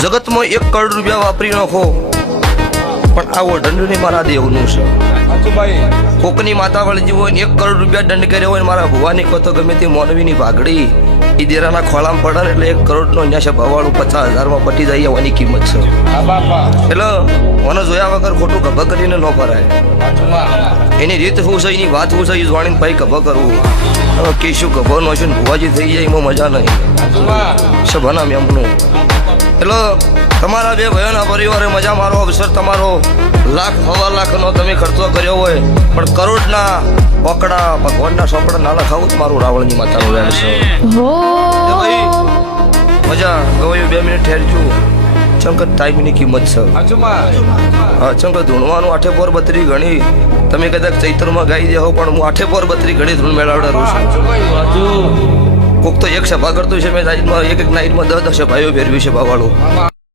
જગતમાં 1 કરોડ રૂપિયા વાપરી નાખો પણ આવો દંડ નહીં મારા દેવનું છે. કોકની માતા વળજી હોય ને 1 કરોડ રૂપિયા દંડ કર્યો હોય ને મારા ભુવાની કહો તો ગમે તે મોનવીની ભાગડી એ દેરાના ખોળામાં પડે ને એટલે 1 કરોડનો અહીંયા છે ભવાળું 50,000માં પટી જાય એવાની કિંમત છે. એટલે મને જોયા વગર ખોટું ગભા કરીને ન ફરાય. એની રીત શું છે એની વાત શું છે એ જાણીને ભાઈ ગભા કરવું. હવે કેશું ગભો નો છે ને ભુવાજી થઈ જાય એમાં મજા નહીં છે ભના એમનું. એટલે તમારા બે ભાઈઓના પરિવારે મજા મારો અવસર તમારો 1,00,000-1,15,00,000નો તમે ખર્ચો કર્યો હોય પણ કરોડના ઓકડા ભગવાનના સોપડા ના લખાવું જ મારું રાવણની માતાનું વેણ છે. ભાઈ મજા ગવાયું 2 મિનિટ ઠેરજો. ચંકત ટાઈમની કિંમત છે. હા ચંકત ધૂણવાનું 8 પોર 32 ગણી તમે કદાચ ચૈત્રમાં ગાઈ દેહો પણ હું 8 પોર 32 ગણી ધૂણ મેળવડાવું છું. કોક તો એક સભા કરતું છે મેં નાઈટમાં એક નાઈટમાં 10 ભાઈઓ ફેરવી છે ભાવાળું.